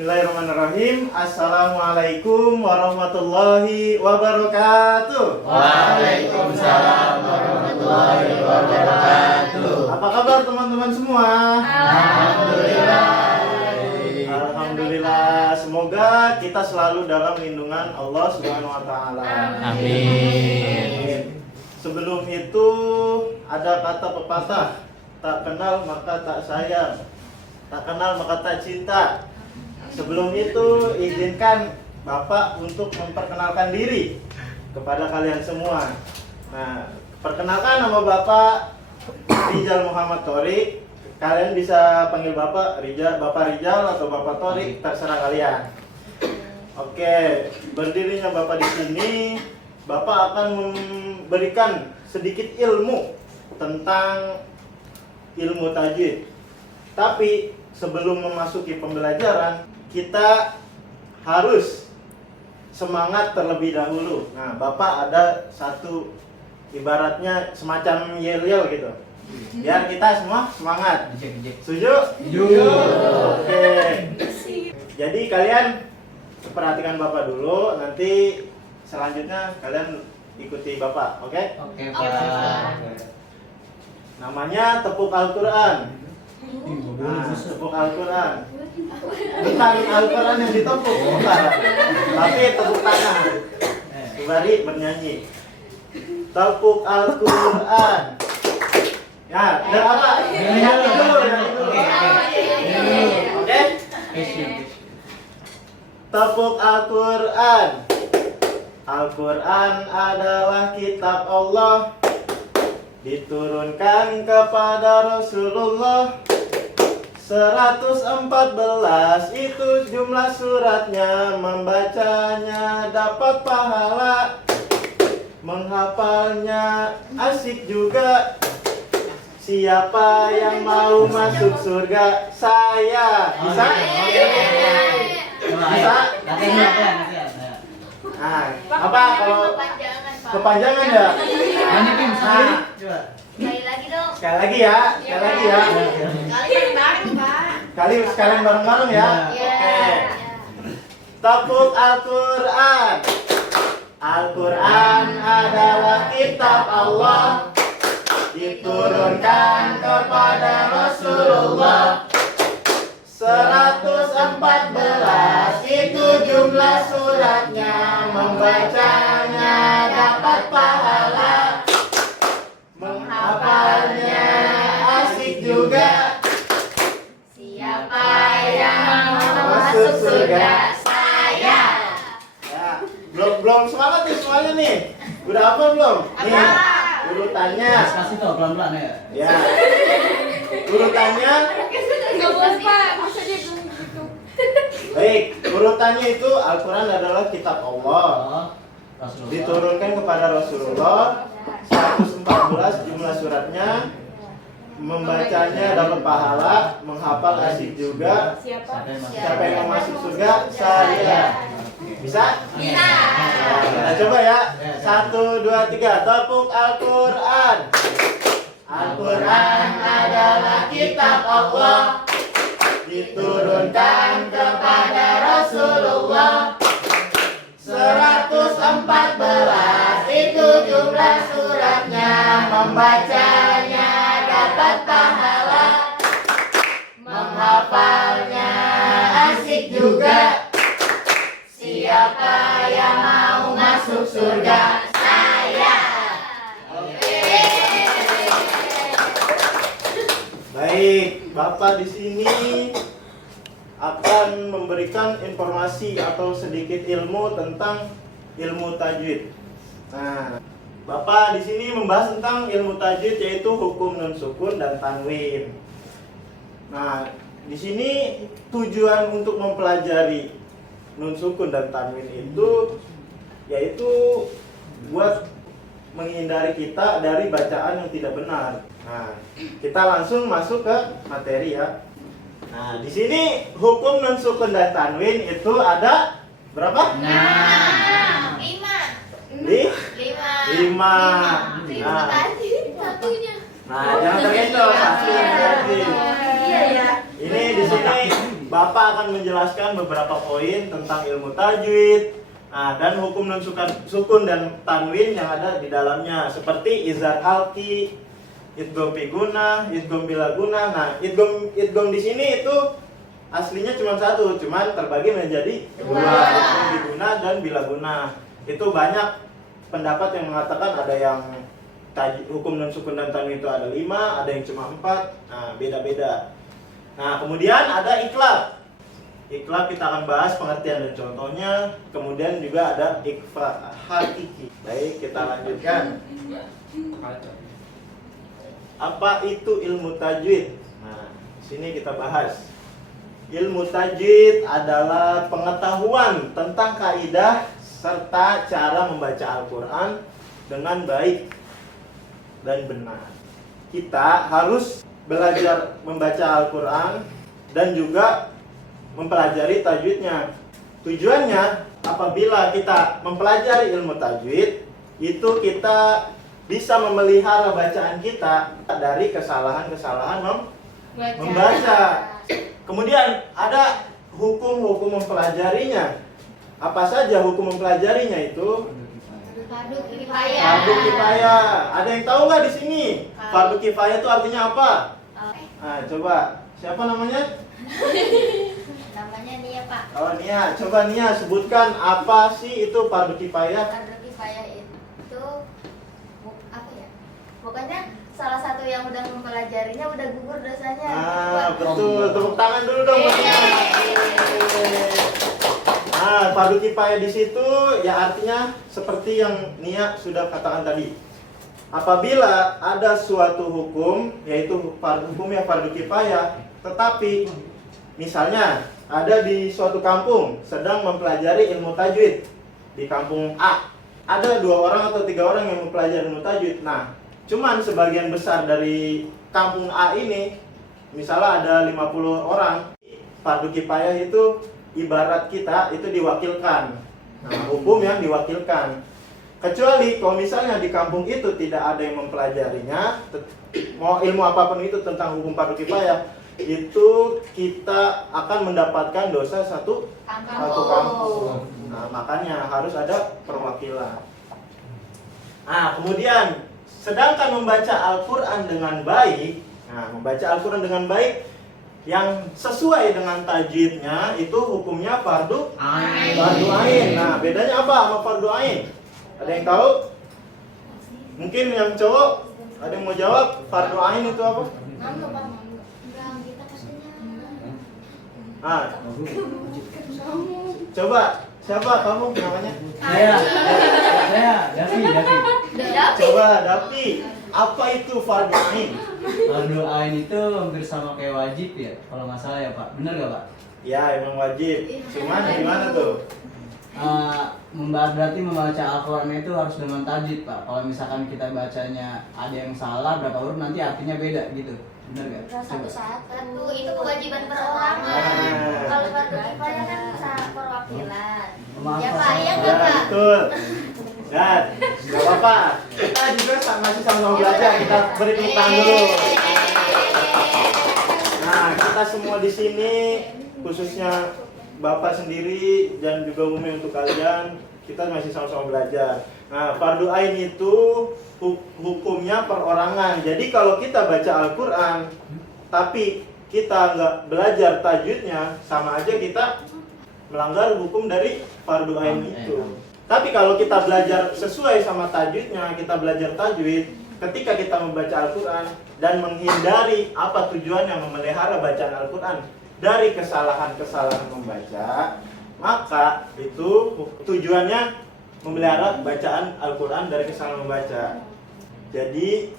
Bismillahirrahmanirrahim. Assalamualaikum warahmatullahi wabarakatuh. Waalaikumsalam warahmatullahi wabarakatuh. Apa kabar teman-teman semua? Alhamdulillah. Alhamdulillah. Semoga kita selalu dalam lindungan Allah Subhanahu wa taala. Amin. Sebelum itu ada kata pepatah, tak kenal maka tak sayang, tak kenal maka tak cinta. Sebelum itu izinkan Bapak untuk memperkenalkan diri kepada kalian semua. Nah, perkenalkan nama Bapak Rijal Muhammad Thorik. Kalian bisa panggil Bapak Rijal atau Bapak Thorik, terserah kalian. Oke, berdirinya Bapak di sini, Bapak akan memberikan sedikit ilmu tentang ilmu tajwid. Tapi sebelum memasuki pembelajaran, kita harus semangat terlebih dahulu. Nah, Bapak ada satu ibaratnya semacam yel-yel gitu. Biar kita semua semangat. Setuju? Setuju. Oke. Jadi kalian perhatikan Bapak dulu, nanti selanjutnya kalian ikuti Bapak, oke? Oke, Pak. Namanya tepuk Al-Quran. Nah, tepuk Al-Quran. Bukan Al-Quran yang ditepuk, bukan. Tapi tepuk tangan. Sembari bernyanyi. Tepuk Al-Quran. Ya, dan apa? Nyanyi dulu, nyanyi dulu. Oke? Tepuk Al-Quran. Al-Quran adalah kitab Allah, diturunkan kepada Rasulullah. 114 itu jumlah suratnya, membacanya dapat pahala, menghafalnya asik juga. Siapa yang mau masuk surga? Saya. Bisa? Bisa? Nah, apa kalau kepanjangan ya? Nah, Sekali lagi dong. sekali lagi ya, sekali lagi ya. Kali bareng, Pak. Kali sekalian bareng-bareng ya. Iya. Oke. Tepuk Al-Quran. Al-Quran adalah kitab Allah, diturunkan kepada Rasulullah. 114 itu jumlah suratnya, membacanya dapat pahala, menghafalnya asik juga. Siapa yang mau masuk surga? Saya. Ya, belum semangat nih semuanya nih. Udah apa belum? Nih, urutannya. Kasih tau pelan-pelan ya. Ya. Urutannya. Enggak boleh, Pak. Masa dia belum gitu. Baik, urutannya itu Al-Quran adalah kitab Allah, Rasulullah. diturunkan kepada Rasulullah. 114 jumlah suratnya, membacanya dapat pahala, menghafal asik juga. Siapa? Siapa yang mau masuk surga? Saya. Bisa? Bisa. Nah, kita coba ya. 1, 2, 3. Tepuk Al-Quran. Al-Quran adalah kitab Allah, diturunkan kepada Rasulullah. 114 itu jumlah suratnya, membacanya dapat pahala, menghafalnya asik juga. Siapa yang mau masuk surga? Saya. Baik, Bapak di sini akan memberikan informasi atau sedikit ilmu tentang ilmu tajwid. Nah, Bapak di sini membahas tentang ilmu tajwid, yaitu hukum nun sukun dan tanwin. Nah, di sini tujuan untuk mempelajari nun sukun dan tanwin itu yaitu buat menghindari kita dari bacaan yang tidak benar. Nah, kita langsung masuk ke materi ya. Nah, di sini hukum nun sukun dan tanwin itu ada berapa? 5. Lima. Terima Nah, kasih satunya. jangan terkecoh, pasti yang terjadi. Iya ya. Ini di sini Bapak akan menjelaskan beberapa poin tentang ilmu tajwid, dan hukum non sukun dan tanwin yang ada di dalamnya, seperti izhar halqi, idgham fi guna, idgham bila guna. Nah, idgham di sini itu aslinya cuma satu, cuman terbagi menjadi dua, idgham fi guna dan bila guna. Itu banyak pendapat yang mengatakan ada yang hukum non sukun dan tanwin itu ada 5, ada yang cuma 4. Nah, beda-beda. Nah, kemudian ada iklab. Iklab kita akan bahas pengertian dan contohnya. Kemudian juga ada ikhfa hakiki. Baik, kita lanjutkan. Apa itu ilmu tajwid? Nah, sini kita bahas. Ilmu tajwid adalah pengetahuan tentang kaidah serta cara membaca Al-Quran dengan baik dan benar. Kita harus belajar membaca Al-Quran dan juga mempelajari tajwidnya. Tujuannya, apabila kita mempelajari ilmu tajwid, itu kita bisa memelihara bacaan kita dari kesalahan-kesalahan membaca. Kemudian ada hukum-hukum mempelajarinya. Apa saja hukum mempelajarinya itu? Fardu kifayah. Fardu kifayah. Ada yang tahu nggak di sini? Fardu kifayah itu artinya apa? Nah, coba. Siapa namanya? Namanya Nia, Pak. Oh, Nia. Coba Nia sebutkan apa sih itu fardu kifayah? Fardu kifayah itu apa ya? Pokoknya salah satu yang udah mempelajarinya udah gugur dosanya. Betul. Tepuk tangan dulu dong buat Nia. Nah, fardu kifayah di situ ya artinya seperti yang Nia sudah katakan tadi. Apabila ada suatu hukum, yaitu hukumnya fardu kifayah, tetapi misalnya ada di suatu kampung sedang mempelajari ilmu tajwid di kampung A, ada 2 orang atau 3 orang yang mempelajari ilmu tajwid. Nah, cuman sebagian besar dari kampung A ini, misalnya ada 50 orang, fardu kifayah itu ibarat kita itu diwakilkan. Nah, hukum yang diwakilkan. Kecuali kalau misalnya di kampung itu tidak ada yang mempelajarinya, mau ilmu apapun itu tentang hukum fardu kifayah, itu kita akan mendapatkan dosa satu kampung. Nah, makanya harus ada perwakilan. Nah, kemudian sedangkan membaca Al-Quran dengan baik, membaca Al-Quran dengan baik yang sesuai dengan tajwidnya itu hukumnya fardu ain. Nah, bedanya apa sama fardu ain? Ada yang tahu? Mungkin yang cowok ada yang mau jawab fardu ain itu apa? Mangga, Pak. Enggak, kita pastinya. Coba siapa kamu namanya? Saya, Davi. Coba Davi, apa itu fardu ain? Fardu ain itu hampir sama kayak wajib ya, kalau nggak salah ya Pak. Benar nggak Pak? Ya, emang wajib. Cuman gimana tuh? Berarti membaca Al-Quran itu harus dengan tajwid Pak. Kalau misalkan kita bacanya ada yang salah berapa huruf nanti artinya beda gitu. Benar nggak? Satu itu kewajiban perorangan. Kalau fardu kifayah kan bisa perwakilan. Ya Pak, iya Ya, nggak Pak? betul. Dan nggak apa-apa. Kita juga masih sama-sama belajar. Kita beri tepuk tangan dulu. Nah, kita semua di sini, khususnya Bapak sendiri dan juga Umi untuk kalian, kita masih sama-sama belajar. Nah, fardu ain itu hukumnya perorangan. Jadi kalau kita baca Al-Quran, tapi kita nggak belajar tajwidnya, sama aja kita melanggar hukum dari fardu ain itu. Tapi kalau kita belajar sesuai sama tajwidnya, kita belajar tajwid, ketika kita membaca Al-Quran dan menghindari apa tujuannya memelihara bacaan Al-Quran dari kesalahan-kesalahan membaca, maka itu tujuannya memelihara bacaan Al-Quran dari kesalahan membaca. Jadi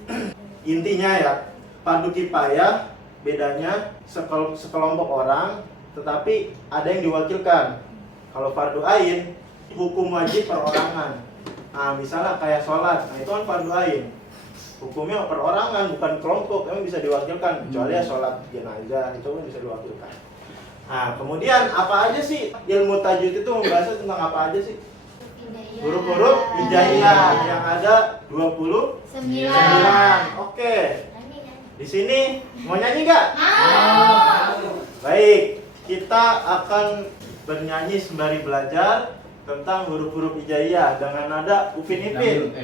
intinya ya, fardu kifayah bedanya sekelompok orang, tetapi ada yang diwakilkan. Kalau fardu ain, hukum wajib perorangan. Nah, misalnya kayak sholat, nah itu kan fardu ain. Hukumnya perorangan, bukan kelompok, emang bisa diwakilkan. Kecuali ya sholat jenazah, itu kan bisa diwakilkan. Nah, kemudian apa aja sih ilmu tajwid itu membahas tentang apa aja sih? Huruf-huruf hijaiyah yang ada 29. Oke. Di sini mau nyanyi nggak? Baik, kita akan bernyanyi sembari belajar tentang huruf-huruf hijaiyah dengan nada Upin Ipin.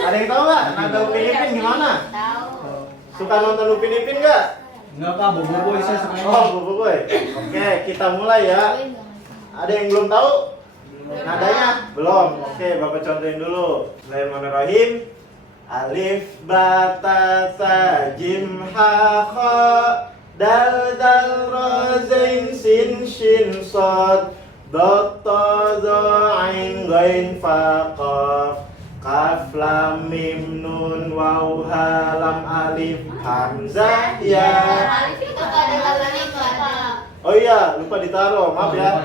Ada yang tahu nggak nada Upin Ipin gimana? Tahu. Suka nonton Upin Ipin nggak? Enggak Pak, bobo saya suka. Oh, Bobo Boy. Oke, kita mulai ya. Ada yang belum tahu nadanya? Belum. Oke, Bapak contohin dulu. Bismillahirrahmanirrahim. Alif ba ta sa jim ha kha dal dal ra zain sin shin sad dot ta za ain ghain fa qaf kaf lam mim nun waw ha lam alif hamzah ya. Alif itu ada alif Pak. Oh iya, lupa ditaruh. Maaf ya.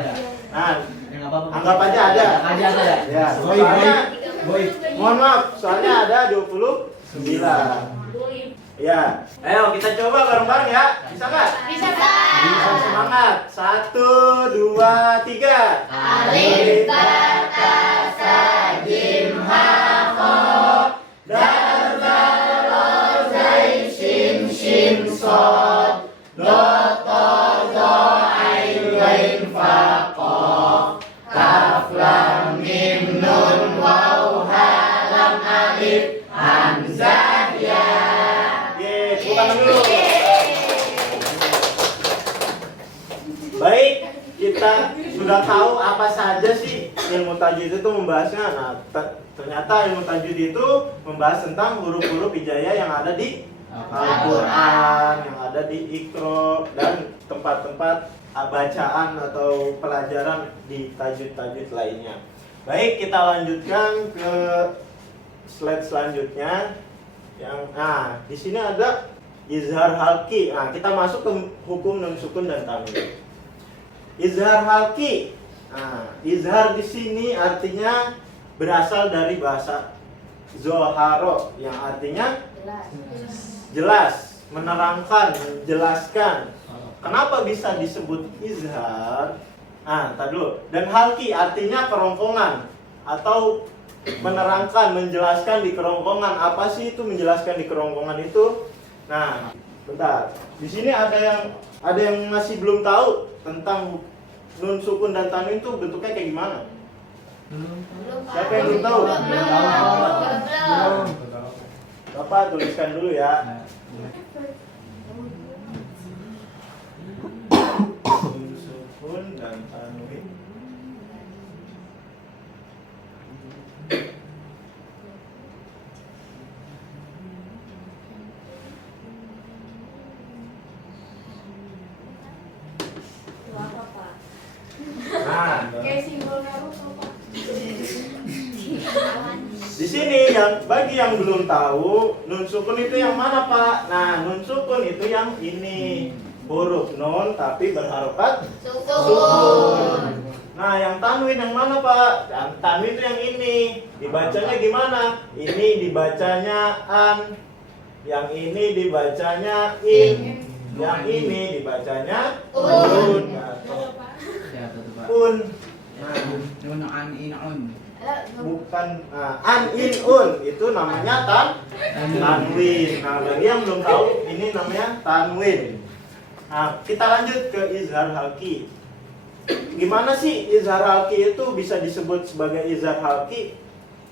Nah, anggap aja ada. Aja ada ya. Ya, Boy, soalnya boy. mohon maaf, soalnya ada 29. Ya. Ayo kita coba bareng-bareng ya. Bisa nggak? Bisa Pak. Bisa, semangat. 1, 2, 3. Alif ba ta sa jim ha kha Dal dal ra zain shin shin sad dot ta za ain ghain fa qaf kaf lam mim nun waw ha lam alif hamzah ya. Ye, tepuk tangan dulu. Baik, kita sudah tahu apa saja sih ilmu tajwid itu membahasnya. Nah, ternyata ilmu tajwid itu membahas tentang huruf-huruf hijaiyah yang ada di Al-Quran, yang ada di Iqra, dan tempat-tempat bacaan atau pelajaran di tajwid-tajwid lainnya. Baik, kita lanjutkan ke slide selanjutnya. Nah, di sini ada izhar halki. Nah, kita masuk ke hukum nun sukun dan tanwin. Izhar halki. Nah, izhar di sini artinya berasal dari bahasa zoharo yang artinya jelas, menerangkan, menjelaskan. Kenapa bisa disebut izhar? Nah, tadi dulu. Dan halki artinya kerongkongan atau menerangkan, menjelaskan di kerongkongan. Apa sih itu menjelaskan di kerongkongan itu? Nah, bentar. Di sini ada yang masih belum tahu tentang nun sukun dan tanwin itu bentuknya kayak gimana? Siapa yang belum tahu? Belum. Bapak tuliskan dulu ya. Nun sukun dan tanwin. Nah, di sini bagi yang belum tahu nun sukun itu yang mana Pak? Nah, nun sukun itu yang ini, huruf nun tapi berharokat sukun. Nah, yang tanwin yang mana Pak? Yang tanwin itu yang ini, dibacanya gimana? Ini dibacanya an, yang ini dibacanya in, yang ini dibacanya un. Ya, betul Pak. Un. Nah, Nun an in on. bukan an in un itu namanya tanwin. Nah, bagi yang belum tahu ini namanya tanwin. Nah, kita lanjut ke izhar halki. Gimana sih izhar halki itu bisa disebut sebagai izhar halki?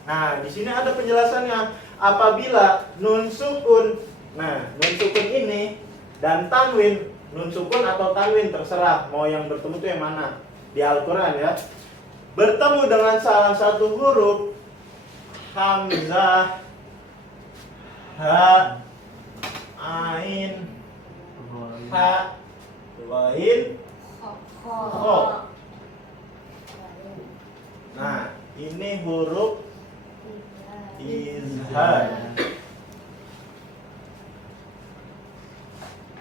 Nah, di sini ada penjelasannya. Apabila nun sukun, nah nun sukun ini dan tanwin, nun sukun atau tanwin terserah mau yang bertemu itu yang mana di Al-Quran ya, bertemu dengan salah satu huruf hamzah, ha, ain, ha, wain, kho. Nah, ini huruf izhar.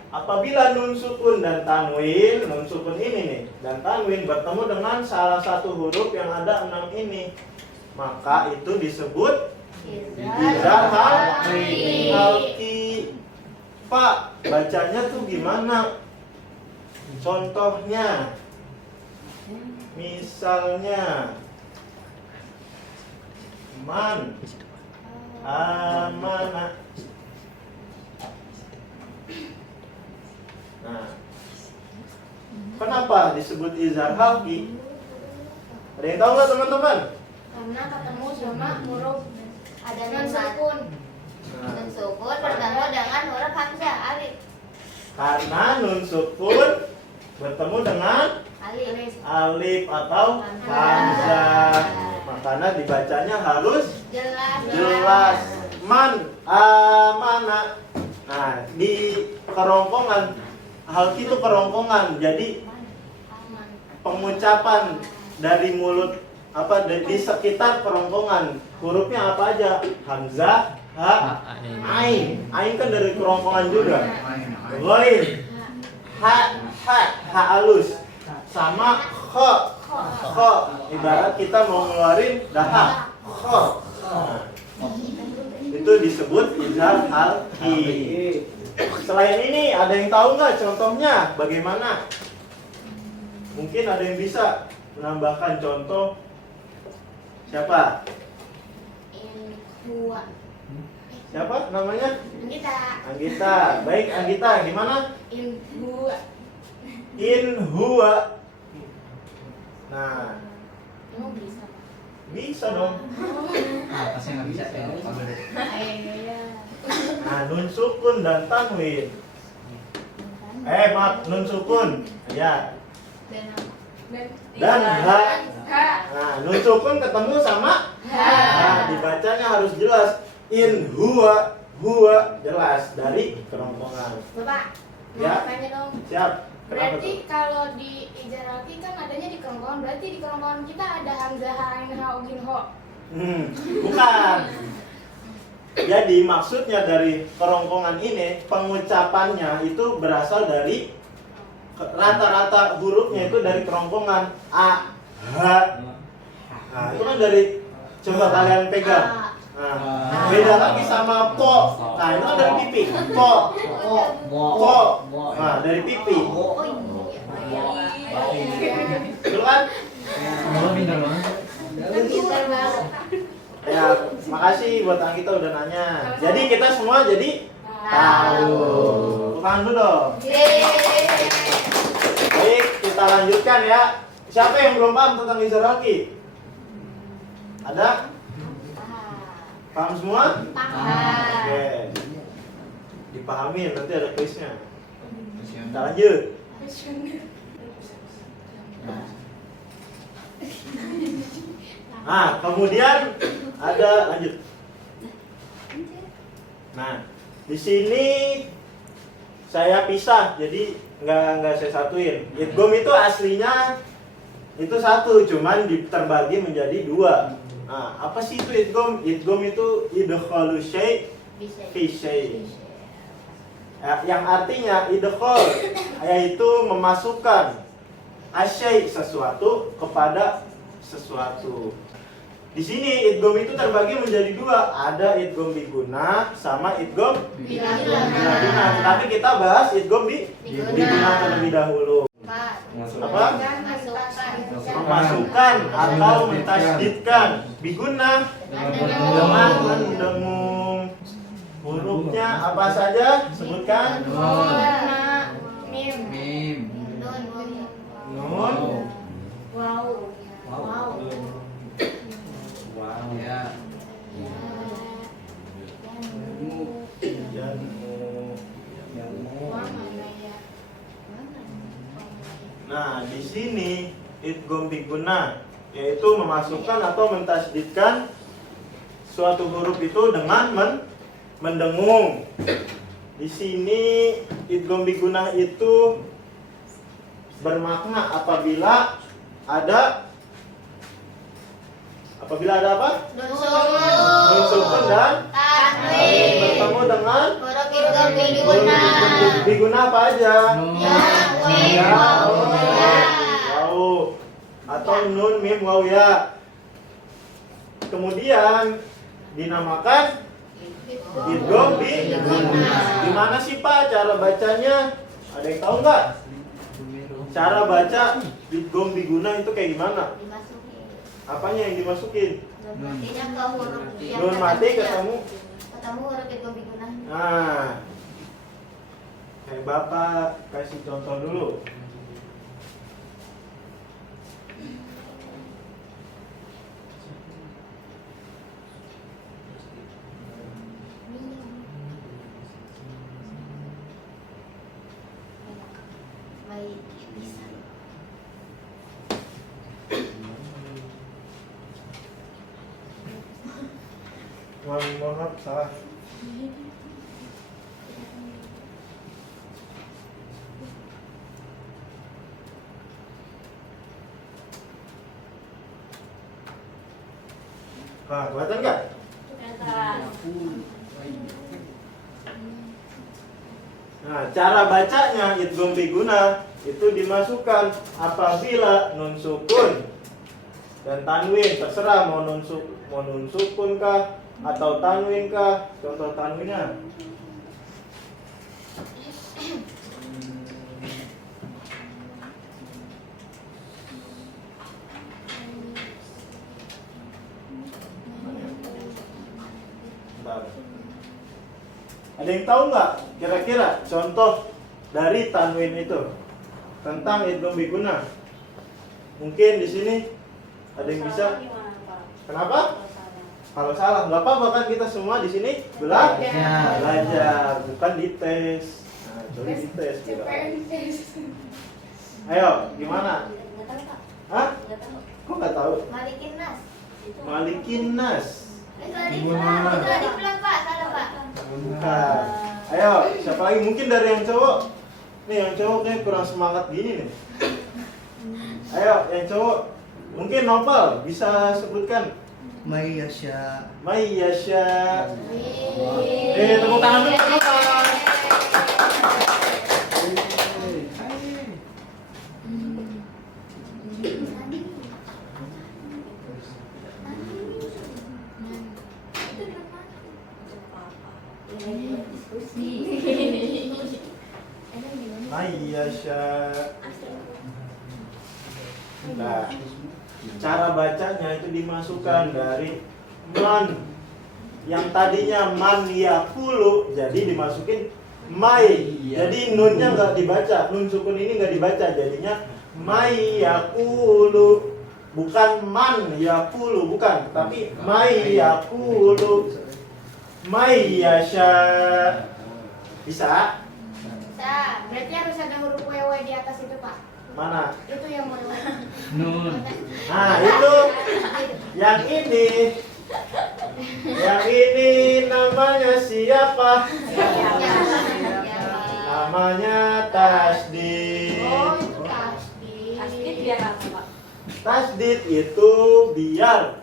Apabila nun sukun dan tanwin, nun sukun ini nih dan tanwin bertemu dengan salah satu huruf yang ada 6 ini, maka itu disebut izhar halki. Pak, bacanya tuh gimana? Contohnya, misalnya man, amana. Nah, Kenapa disebut izhar halqi? Ada yang tahu nggak teman-teman? Karena ketemu sama huruf Ada non nun sukun. nun sukun bertemu dengan huruf hamzah alif. Karena nun sukun bertemu dengan Alif. alif atau hamzah. Makanya dibacanya harus jelas. Mana. Nah, di kerongkongan halqi itu kerongkongan. Jadi pengucapan dari mulut di sekitar kerongkongan hurufnya apa aja? Hamzah, ha, ain. Ain kan dari kerongkongan juga. Ghain, ha halus. Sama kho. Ibarat kita mau ngeluarin dahak. Kho. Nah, itu disebut izhar halqi. Selain ini ada yang tahu nggak contohnya bagaimana? Mungkin ada yang bisa menambahkan contoh. Siapa? Huwa. Siapa namanya? Kita. Anggita. Baik, Anggita, gimana? Huwa. In huwa. Nah, Emang bisa? bisa dong. Pasti nggak bisa ya. Iya. Nah, nun sukun dan tanwin. Maaf, nun sukun. Ya. Dan ha. Nah, nun sukun ketemu sama nah, dibacanya harus jelas. In huwa jelas dari kerongkongan. Bapak, Ya. mau tanya dong. Siap. Kenapa Berarti tuh? kalau di ijarati kan adanya di kerongkongan, berarti di kerongkongan kita ada hamzah, ain, ha, ugin, ho. Bukan. Jadi maksudnya dari kerongkongan ini pengucapannya itu berasal dari rata-rata hurufnya itu dari kerongkongan a, ha. Nah, itu kan dari coba kalian pegang. Nah, beda lagi sama po. Nah, itu kan dari pipi. Po. Nah, dari pipi. Betul kan? Pintar banget. Ya, makasih buat Anggita udah nanya. Jadi kita semua jadi tahu. Tepuk tangan dulu dong. Baik, kita lanjutkan ya. Siapa yang belum paham tentang izhar halqi? Ada? Paham semua? Oke. Dipahami, nanti ada kuisnya. Kita lanjut. Nah, kemudian ada lanjut. Nah, di sini saya pisah, jadi nggak saya satuin. Idgham itu aslinya itu satu, cuman terbagi menjadi dua. Nah, apa sih itu idgham? Idgham itu idkhalu syai' fi syai'. Ya, yang artinya idkhal yaitu memasukkan asyai' sesuatu kepada sesuatu. Di sini idgham itu terbagi menjadi dua, ada idgham biguna sama idgham biguna. Tapi kita bahas idgham biguna terlebih dahulu. Apa? Memasukkan atau mentasydidkan biguna dengan mendengung. Hurufnya apa saja? Sebutkan. Mim. Nun. Wow. Ya. Nah, di sini idgham biguna yaitu memasukkan atau mentasydidkan suatu huruf itu dengan mendengung. Di sini idgham biguna itu bermakna apabila ada apa? Nun sukun dan bertemu dengan Huruf idgham biguna. biguna apa aja? Ya, Waw. Atau nun mim waw ya. Kemudian dinamakan idgham biguna. Gimana sih Pak cara bacanya? Ada yang tahu nggak? Cara baca idgham biguna itu kayak gimana? dimasukin. Apanya yang dimasukin? Nun matinya ke huruf yang Nun mati ketemu. huruf idgham biguna. Nah, kayak Bapak kasih contoh dulu. Mohon maaf salah. Nah, kelihatan nggak? Nah, cara bacanya idgham biguna itu dimasukkan apabila nun sukun dan tanwin, terserah mau nun sukun kah atau tanwin kah. Contoh tanwinnya. Bentar. Ada yang tahu nggak kira-kira contoh dari tanwin itu tentang idgham biguna? Mungkin di sini ada yang bisa? Kenapa? Kalau salah nggak apa-apa kan, kita semua di sini belajar, bukan dites. Nah, coba dites. Gitu. Ayo, gimana? Nggak tahu, Pak. Hah? Nggak tahu. Kok nggak tahu? Malikin nas. Malikin nas. Itu alif lam. Itu alif lam, Pak. Salah, Pak. Bukan. Ayo, siapa lagi? Mungkin dari yang cowok. Nih, yang cowok kayak kurang semangat gini nih. Ayo, yang cowok. Mungkin Nopal bisa sebutkan. Mayyasya. Mayyasya. Tepuk tangan dulu, teman-teman. Mayyasya. Nah, cara bacanya itu dimasukkan dari man yang tadinya man yakulu jadi dimasukin mai. Jadi nunnya nggak dibaca, nun sukun ini nggak dibaca, jadinya mai yakulu, bukan man yakulu, bukan, tapi mai yakulu. Mayyasya. Bisa? Bisa. Berarti harus ada huruf wewe di atas itu, Pak. Mana? Itu yang wewe. Nun. Nah, itu yang ini. Yang ini namanya siapa? Namanya tasdid. Oh, itu tasdid. Tasdid biar apa, Pak? Tasdid itu biar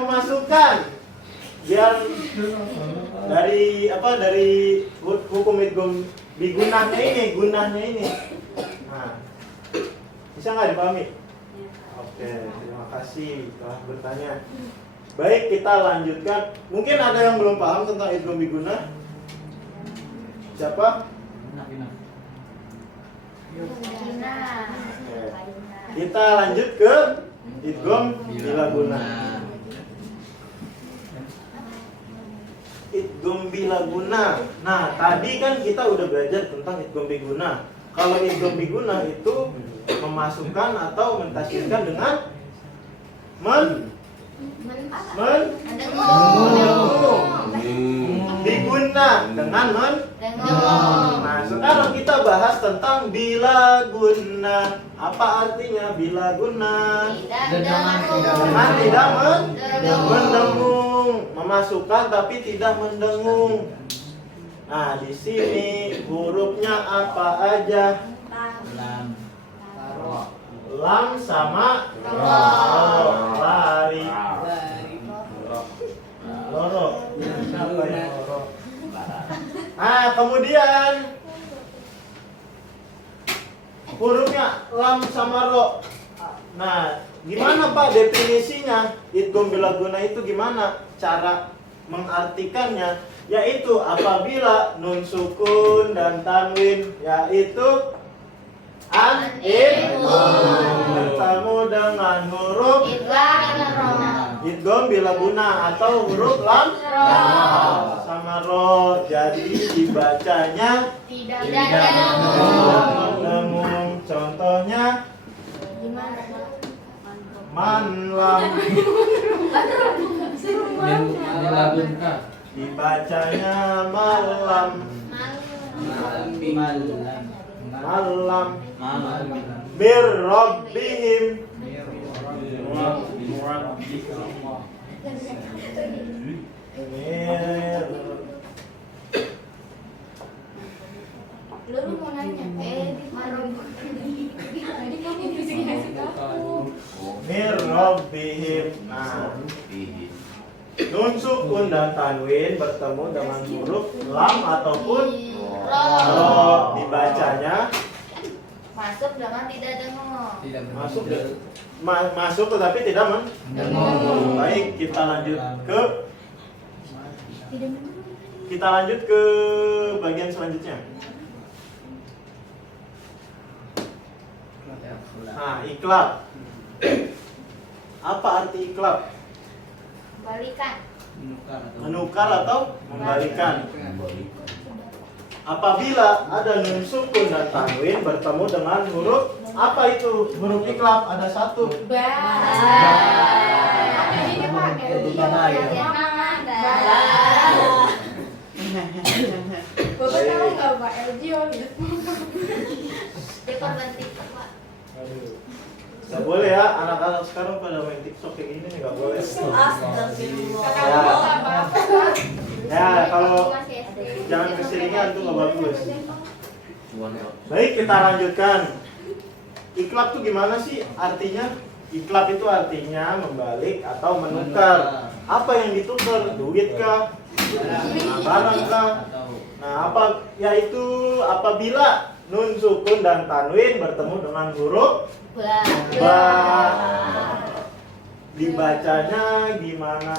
memasukkan, biar dari hukum idgham bigunahnya ini, gunahnya ini. Nah, bisa nggak dipahami? Oke, terima kasih telah bertanya. Baik, kita lanjutkan. Mungkin ada yang belum paham tentang idgham bigunah? Siapa? Oke. Kita lanjut ke idgham bilaguna. Idgham bilaguna. Nah, tadi kan kita udah belajar tentang idgham biguna. Kalau idgham biguna itu memasukkan atau mentasydidkan dengan biguna dengan Dengung. Nah, sekarang kita bahas tentang bilaguna. Apa artinya bilaguna? Dengan tidak mendengung, memasukkan tapi tidak mendengung. Nah, di sini hurufnya apa aja? Lam. Lam sama Ro. lari. Loro. Siapa yang loro? Nah, kemudian hurufnya lam sama ro. Nah, gimana Pak definisinya? Idgham bilaguna itu gimana cara mengartikannya? Yaitu apabila nun sukun dan tanwin, yaitu bertemu dengan huruf idgham bilaguna atau huruf lam sama ro, jadi dibacanya Tidak tidak mendengung. Contohnya man lam, Bilaguna. dibacanya malam. Malam. Bir rabbihim. Mir. Lu mau nanya? Marom. Tadi kamu bisa ngasih tahu. Mir Rabbihim. Nah, nun sukun dan tanwin bertemu dengan huruf lam ataupun ro, dibacanya Masuk dengan tidak dengar. Tidak masuk berbeda. masuk tetapi tidak Dengar. baik. Kita lanjut ke Tidak bagian selanjutnya. Nah, iklab. Apa arti iklab? Balikan. Menukar atau membalikan. Apabila ada nun sukun dan tanwin bertemu dengan huruf apa itu? Huruf iklab ada satu. Ba. Ini Pak, Bukan lagi. Bapak tahu nggak Pak LGO gitu? Dia korban TikTok, Pak. Aduh. Gak boleh ya, anak-anak sekarang pada main TikTok kayak gini nih, gak boleh. Kakak nggak apa-apa. Ya, kalau Masih SD. jangan keseringan tuh gak bagus. Baik, kita lanjutkan. Iklab tuh gimana sih artinya? Iklab itu artinya membalik atau menukar. Apa yang ditukar? Duit kah? Nah, barang kah? Nah, apa? Yaitu apabila nun sukun dan tanwin bertemu dengan huruf Ba. ba. Dibacanya gimana?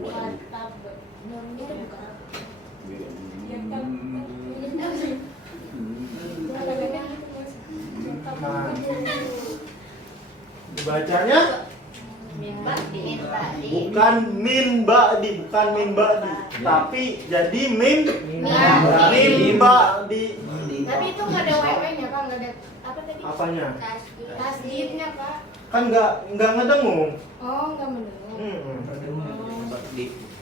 Mantap. Itu bukan. Nah, dibacanya Mimba diin tadi. bukan min ba'di, bukan min ba'di, tapi jadi mim ba'di. Tapi itu nggak ada WW-nya Pak, nggak ada apa tadi? Apanya? Tasdidnya Pak. Kan nggak ngedengung. Oh, nggak mendengar.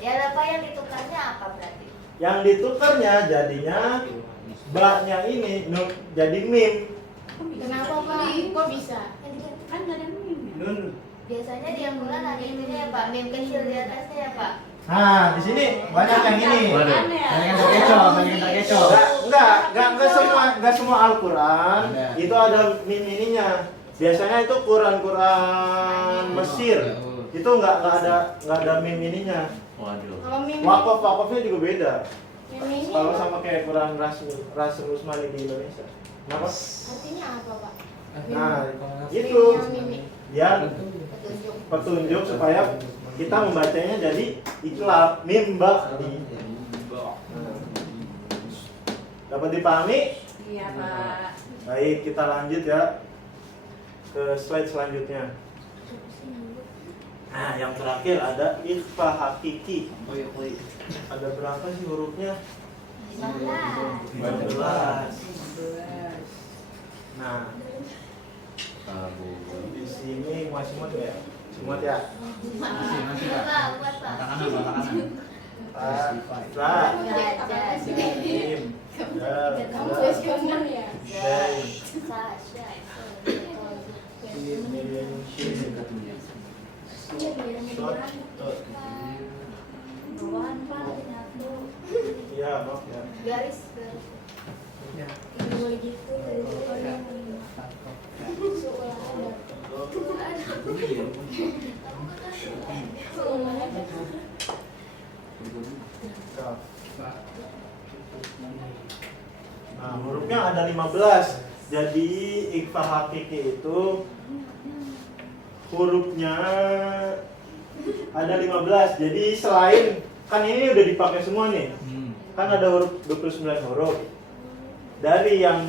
Ya, apa yang ditukarnya apa berarti? Yang ditukarnya jadinya ba-nya ini jadi mim. Kenapa Pak? Kok bisa? Kan nggak ada mim. Biasanya di ambulan ada itunya ya Pak, mim kecil di atasnya ya Pak. Nah, di sini banyak yang ini. Banyak yang terkecoh. Enggak semua Al-Qur'an Ada. itu ada mim ininya. Biasanya itu Quran Mesir. Itu enggak ada mim ininya. Kalau mim Wakofnya juga beda. mim ini Kalau sama kayak Quran Rasul Usmani di Indonesia. Kenapa? artinya apa Pak? Nah, Mim itu yang mimi. ya Petunjuk. petunjuk supaya kita membacanya jadi iklab mim ba'di. Dapat dipahami? Iya Pak. Baik, kita lanjut ya ke slide selanjutnya. Nah, yang terakhir ada ikhfa hakiki. Ada berapa sih hurufnya? 15. Nah, di sini masih semut ya? Semut ya? Pak, buat Pak. Jim. Kamu questioner ya? Sasha. Bawahan Pak, nyatu. Iya, maaf ya. Garis. Tidak boleh gitu. Seolah ada. Seolah ada. Nah, hurufnya ada 15. Jadi ikhfa hakiki itu hurufnya ada 15. Jadi selain kan ini udah dipakai semua nih. Kan ada huruf 29 huruf. Dari yang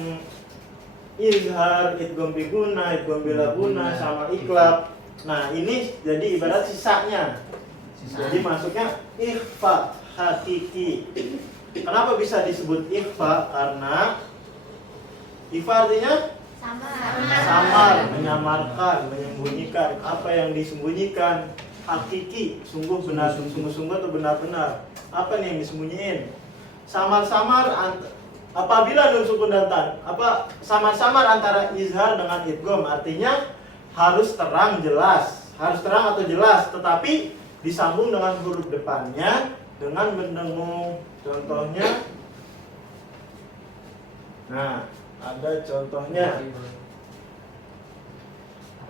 izhar, idgham biguna, idgham bilaguna sama iklab. Nah, ini jadi ibarat sisanya. Jadi masuknya ikhfa hakiki. Kenapa bisa disebut ikhfa? Karena ikhfa artinya samar, menyamarkan, menyembunyikan. Apa yang disembunyikan? Hakiki, sungguh-benar, sungguh-sungguh atau benar-benar. Apa nih yang disembunyiin? Samar-samar apabila nun sukun dan samar-samar antara izhar dengan idgham, artinya harus terang jelas, harus terang atau jelas, tetapi disambung dengan huruf depannya dengan mendengung. Contohnya, nah ada contohnya.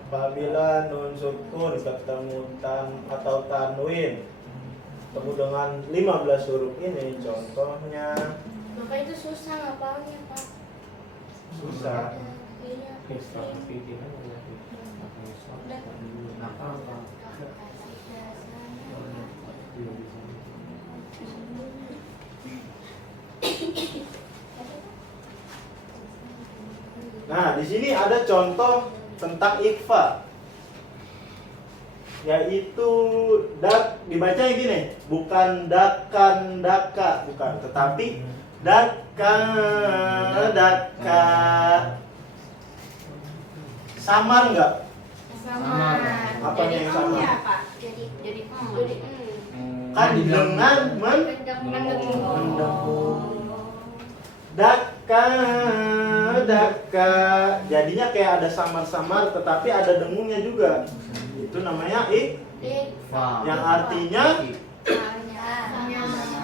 Apabila nun sukun ketemu atau tanwin ketemu dengan 15 huruf ini, contohnya Bapak itu susah ngapalnya, Pak. susah. Iya. Udah. Nah, di sini ada contoh tentang ikhfa, yaitu dibaca gini, bukan dakan daka, bukan, tetapi daka daka. Samar nggak? Sama. Apanya yang sama? Ya, Pak. Jadi Kan dengan daka daka, jadinya kayak ada samar-samar tetapi ada dengungnya juga. Itu namanya yang artinya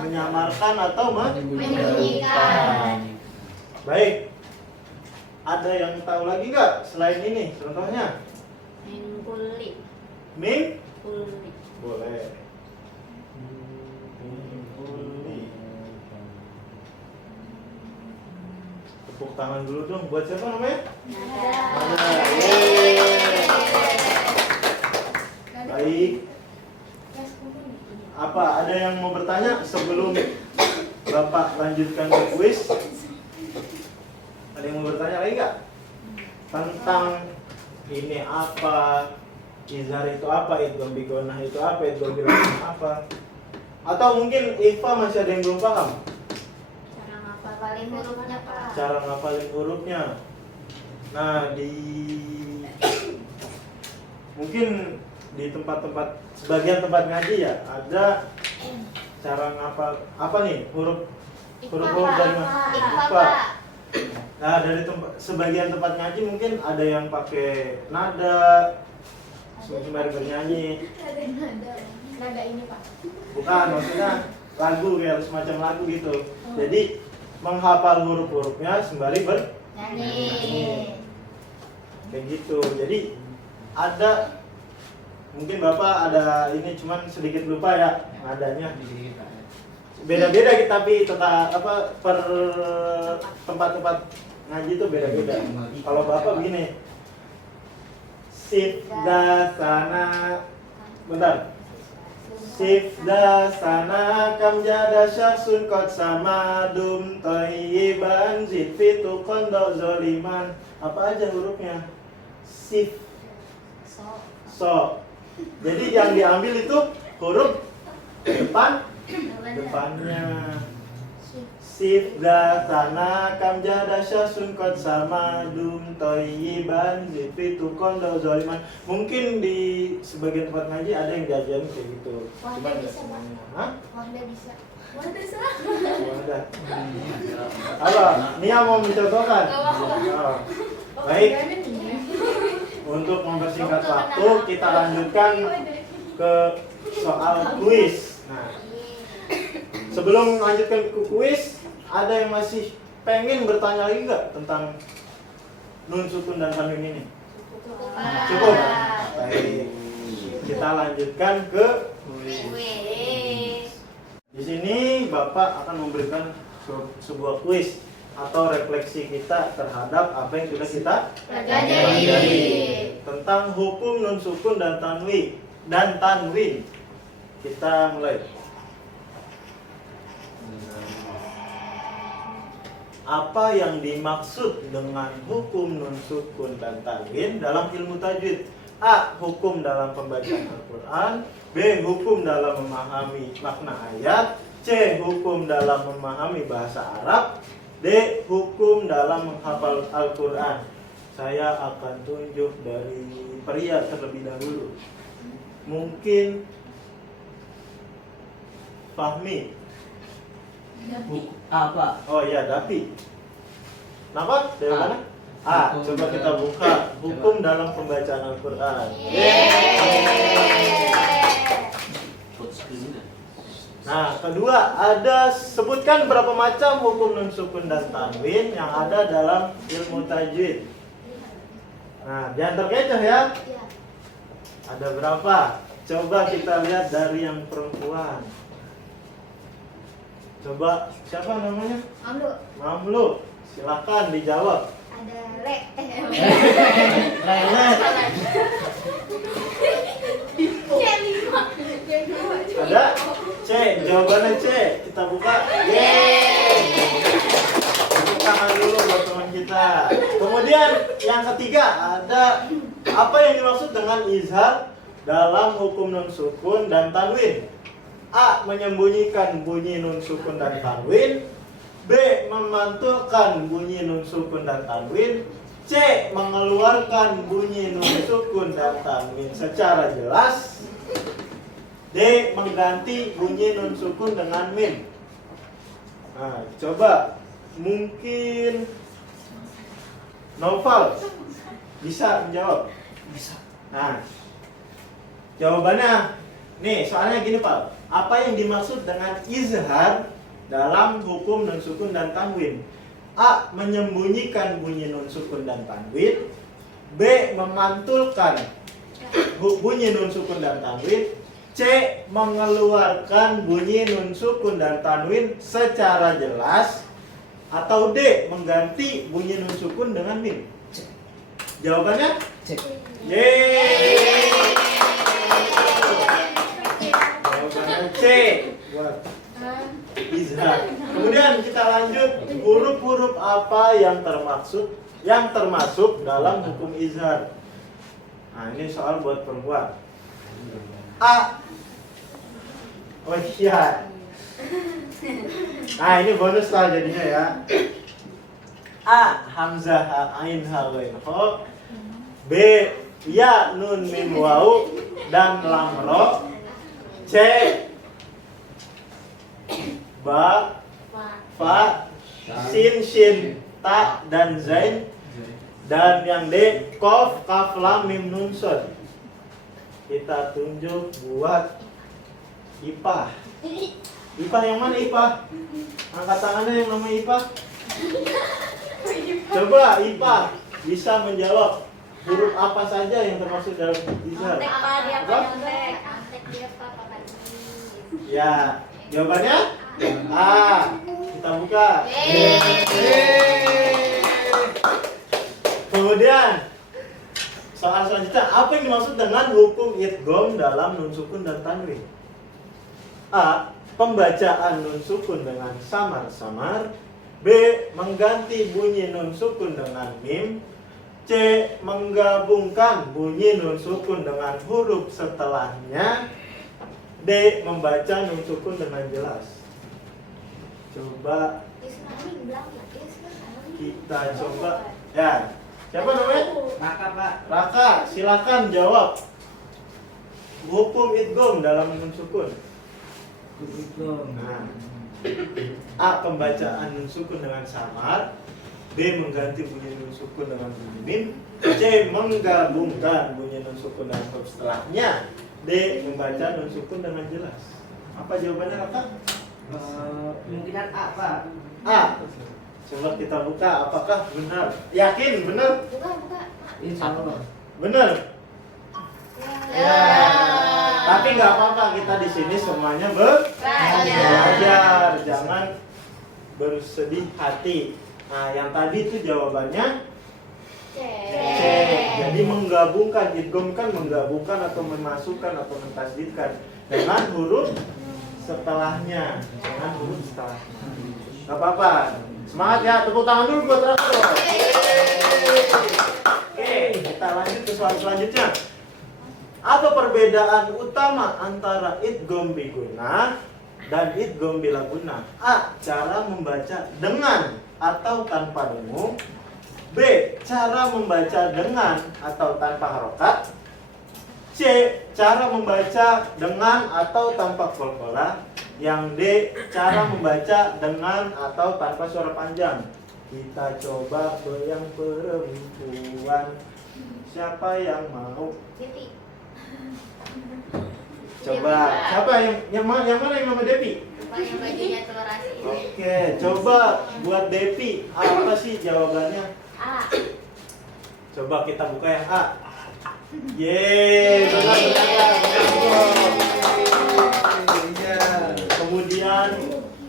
menyamarkan atau menyembunyikan. Baik. Ada yang tahu lagi nggak selain ini? Contohnya? Mengkulik. Min? Kulik. Boleh. Kulik. Tepuk tangan dulu dong. Buat siapa namanya? Baik. Apa ada yang mau bertanya sebelum Bapak lanjutkan ke kuis? Ada yang mau bertanya lagi nggak? Tentang ini apa? Izhar itu apa? Idgham bigonah itu apa? Idgham bigonah apa? Atau mungkin Iva masih ada yang belum paham? Cara ngapalin hurufnya, Pak. Cara ngapalin hurufnya. Nah, mungkin di tempat-tempat, sebagian tempat ngaji ya ada cara ngapal apa nih huruf dari mana? Ikhfa, Ikhfa. Pak. Nah, dari sebagian tempat ngaji mungkin ada yang pakai nada sembari bernyanyi. Nada ini, Pak. Bukan, maksudnya lagu kayak semacam lagu gitu. Jadi menghafal huruf-hurufnya sembari Nyanyi. kayak gitu. Jadi ada mungkin Bapak ada ini cuman sedikit lupa ya nadanya. Beda-beda tapi tentang per tempat-tempat ngaji itu beda-beda. Kalau Bapak begini, sifda sana, bentar. Sifda sana kam jada syaksun kot sama dum toyiban zidfitu kondo zoliman. Apa aja hurufnya? Sif, so. Jadi yang diambil itu huruf depannya. Sifda sana kam jada syaksun kot sama dum toyiban zidfitu kondo zoliman. Mungkin di sebagian tempat ngaji ada yang diajarin kayak gitu. Wahda Cuman bisa, Pak. Hah? Wahda bisa. Ada. Halo, Nia mau mencontohkan? Oh. Baik, untuk mempersingkat waktu kita lanjutkan ke soal kuis. Nah, sebelum lanjutkan ke kuis, ada yang masih pengen bertanya lagi nggak tentang nun sukun dan tanwin ini? Cukup. Baik, kita lanjutkan ke Kuis. Di sini Bapak akan memberikan sebuah kuis atau refleksi kita terhadap apa yang sudah kita Pelajari. tentang hukum nun sukun dan tanwin. Kita mulai. Apa yang dimaksud dengan hukum nun sukun dan tanwin dalam ilmu tajwid? A. Hukum dalam pembacaan Al-Quran. B. Hukum dalam memahami makna ayat. C. Hukum dalam memahami bahasa Arab. D. Hukum dalam menghafal Al-Quran. Saya akan tunjuk dari pria terlebih dahulu. Mungkin Fahmi. Apa? Oh iya, dapi. Kenapa? Dari mana? A. Hukum Coba kita dalam- buka hukum dalam pembacaan Al-Quran. Nah, kedua, ada sebutkan berapa macam hukum nun sukun dan tanwin yang ada dalam ilmu tajwid. Nah, diantar kecoh ya. Iya. Ada berapa? Coba kita lihat dari yang perempuan. Coba, siapa namanya? Mamlu. Mamlu. Silakan dijawab. Ada le. Lelet. Ada? C. Jawabannya C. Kita buka. Yeay. Tepuk tangan dulu buat teman kita. Kemudian yang ketiga, ada apa yang dimaksud dengan izhar dalam hukum nun sukun dan tanwin? A. Menyembunyikan bunyi nun sukun dan tanwin. B. Memantulkan bunyi nun sukun dan tanwin. C. Mengeluarkan bunyi nun sukun dan tanwin secara jelas. D. Mengganti bunyi nun sukun dengan mim. Nah, coba mungkin Noval bisa menjawab. Bisa. Nah, jawabannya nih, soalnya gini Pak. Apa yang dimaksud dengan izhar dalam hukum nun sukun dan tanwin? A. Menyembunyikan bunyi nun sukun dan tanwin. B. Memantulkan bunyi nun sukun dan tanwin. C. Mengeluarkan bunyi nun sukun dan tanwin secara jelas. Atau D. Mengganti bunyi nun sukun dengan mim. Jawabannya? Cek. Yeay. Jawabannya C. Buat izhar. Kemudian kita lanjut, huruf-huruf apa yang termasuk dalam hukum izhar. Nah, ini soal buat perempuan. A. Oh iya. Nah, ini bonus lah jadinya ya. A. Hamzah ha ain ha wain ho. B. Ya nun mim wau dan lam ro. C. Ba, fa, sin shin ta dan zain. Dan yang D. Kof kaf lam mim nun sod. Kita tunjuk buat IPA. IPA yang mana IPA? Angkat tangannya yang namanya IPA. Coba IPA bisa menjawab huruf apa saja yang termasuk dalam izhar. Apa? Ya, jawabannya A. Kita buka. Kemudian soal selanjutnya, apa yang dimaksud dengan hukum idgham dalam nun sukun dan tanwin? A. Pembacaan nun sukun dengan samar-samar. B. Mengganti bunyi nun sukun dengan mim. C. Menggabungkan bunyi nun sukun dengan huruf setelahnya. D. Membaca nun sukun dengan jelas. Coba kita coba. Ya, siapa namanya? Maka Pak. Raka, silakan jawab. Hukum idgham dalam nun sukun. Nah, A. Pembacaan nun sukun dengan samar. B. Mengganti bunyi nun sukun dengan bunyi mim. C. Menggabungkan bunyi nun sukun dengan huruf setelahnya. D. Membaca nun sukun dengan jelas. Apa jawabannya Raka? Kemungkinan A Pak. A. Coba kita buka, apakah benar? Yakin benar? Buka. Insya Allah. Benar. Ya. Tapi nggak apa-apa, kita di sini semuanya belajar, jangan bersedih hati. Nah, yang tadi itu jawabannya C. Jadi menggabungkan, idgham kan menggabungkan atau memasukkan atau mentasdidkan dengan huruf setelahnya, Gak apa-apa. Semangat ya, tepuk tangan dulu buat Raka dong. Oke, kita lanjut ke soal selanjutnya. Apa perbedaan utama antara idgham bigunnah dan idgham bila gunnah? A. Cara membaca dengan atau tanpa dengung. B. Cara membaca dengan atau tanpa harokat. C. Cara membaca dengan atau tanpa qalqalah. D. Yang D, cara membaca dengan atau tanpa suara panjang. Kita coba yang perempuan. Siapa yang mau? Devi. Coba. Siapa yang mana yang nama Devi? Rupanya bajunya telur asin. Oke, coba buat Devi. Apa sih jawabannya? A. Coba kita buka yang A. Yeay, benar. Kemudian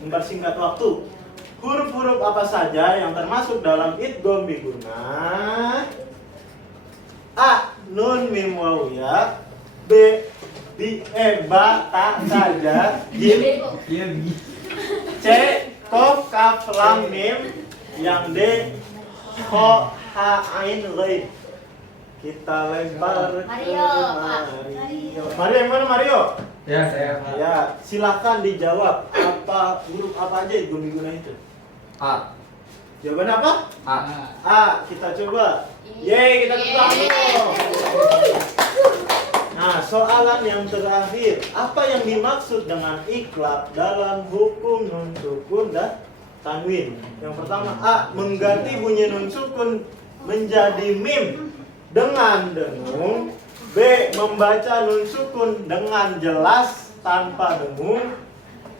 mempersingkat waktu. Huruf-huruf apa saja yang termasuk dalam idgham bi gunnah? A. Nun mim waw ya. B. Ba ta saja. Jim. Iya bi. C. Kof kaf lam mim. Yang D. Kho ha ain ghaib. Kita lempar ke Mario, Pak. Mario. Mario yang mana Mario? Ya, saya. Ya, silakan dijawab. Apa huruf apa aja idgham bi gunnah itu? A. Jawaban apa? A. A. Kita coba. Yeay, kita tepuk tangan. Nah, soalan yang terakhir, apa yang dimaksud dengan iklab dalam hukum nun sukun dan tanwin? Yang pertama, A. Mengganti bunyi nun sukun menjadi mim dengan dengung. B. Membaca nun sukun dengan jelas tanpa dengung.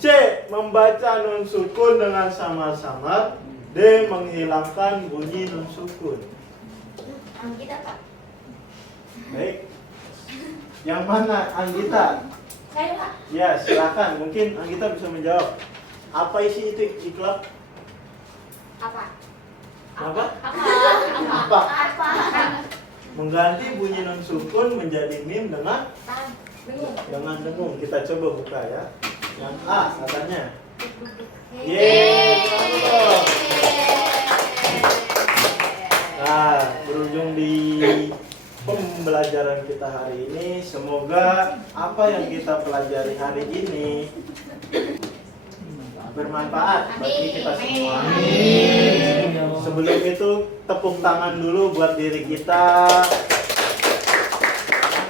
C. Membaca nun sukun dengan samar-samar. D. Menghilangkan bunyi nun sukun. Anggita, Pak. Baik. Yang mana Anggita? Saya, Pak. Ya, silakan. Mungkin Anggita bisa menjawab. Apa isi itu iklab? Apa? Apa? Apa? Apa? Mengganti bunyi nun sukun menjadi mim dengan dengung. Kita coba buka ya. Yang A katanya. Yeay, bravo. Nah, berujung di pembelajaran kita hari ini. Semoga apa yang kita pelajari hari ini bermanfaat bagi kita semua. Amin. Sebelum itu tepuk tangan dulu buat diri kita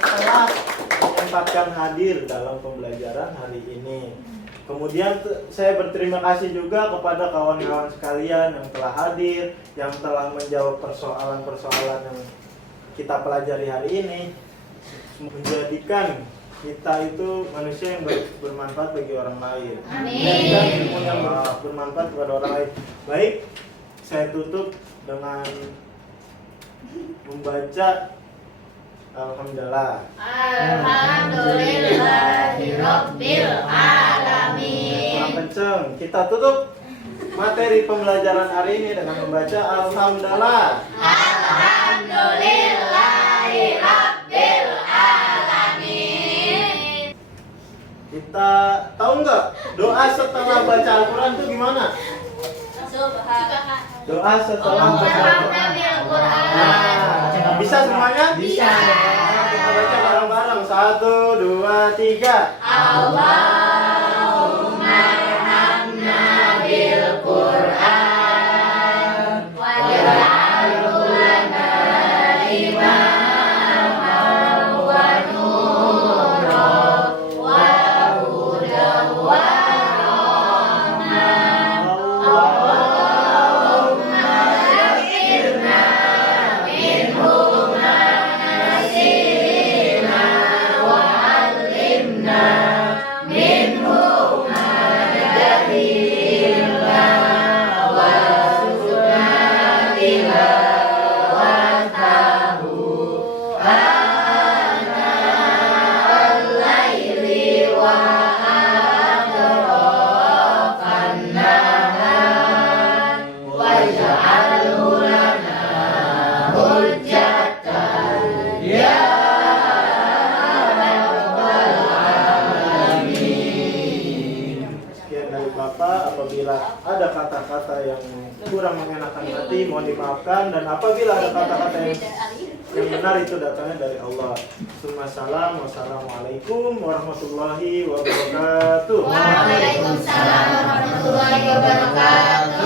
yang telah menyempatkan hadir dalam pembelajaran hari ini. Kemudian saya berterima kasih juga kepada kawan-kawan sekalian yang telah hadir, yang telah menjawab persoalan-persoalan yang kita pelajari hari ini, menjadikan kita itu manusia yang bermanfaat bagi orang lain. Amin. Menjadikan ilmu yang bermanfaat kepada orang lain. Baik, saya tutup dengan membaca Alhamdulillah. Alhamdulillahirabbil alamin. Kurang kenceng. Kita tutup materi pembelajaran hari ini dengan membaca Alhamdulillah. Alhamdulillahirabbil alamin. Kita tahu nggak doa setelah baca Al-Quran itu gimana? Doa setelah baca Al-Quran. Nah, bisa semuanya? Bisa. Kita baca bareng-bareng. 1, 2, 3. Allahumma arhamna bil Qur'an waj'alhu lana imaman wa nuran wa hudan wa rahmah. Allahumma zakkirna minhu ma nasina wa 'allimna minhu ma jahilna warzuqna tilawatahu ana al-laili wa atrafan nahar waj'alhu lana hujjatan ya rabbal alamin. Sekian dari Bapak. Apabila ada kata-kata yang kurang mengenakan hati, mohon dimaafkan. Dan apabila ada kata-kata yang benar, itu datangnya dari Allah. Wassalamualaikum warahmatullahi wabarakatuh. Waalaikumsalam warahmatullahi wabarakatuh.